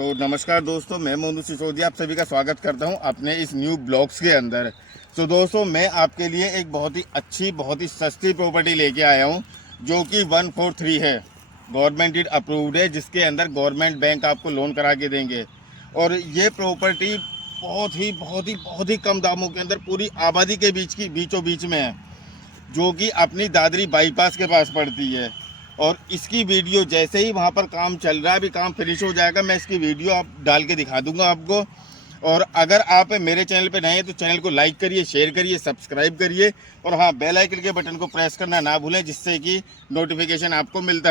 नमस्कार दोस्तों, मैं मोनू सिसोदिया आप सभी का स्वागत करता हूं अपने इस न्यू ब्लॉग्स के अंदर। दोस्तों, मैं आपके लिए एक बहुत ही अच्छी, बहुत ही सस्ती प्रॉपर्टी लेके आया हूं जो कि 143 है, गवर्नमेंट अप्रूव्ड है, जिसके अंदर गवर्नमेंट बैंक आपको लोन करा के देंगे। और ये प्रॉपर्टी बहुत ही कम दामों के अंदर पूरी आबादी के बीचों बीच में है, जो कि अपनी दादरी बाईपास के पास पड़ती है। और इसकी वीडियो जैसे ही वहाँ पर काम चल रहा है, अभी काम फिनिश हो जाएगा, मैं इसकी वीडियो आप डाल के दिखा दूंगा आपको। और अगर आप मेरे चैनल पे नए हैं तो चैनल को लाइक करिए, शेयर करिए, सब्सक्राइब करिए और हाँ, बेल आइकन के बटन को प्रेस करना ना भूलें, जिससे कि नोटिफिकेशन आपको मिलता है।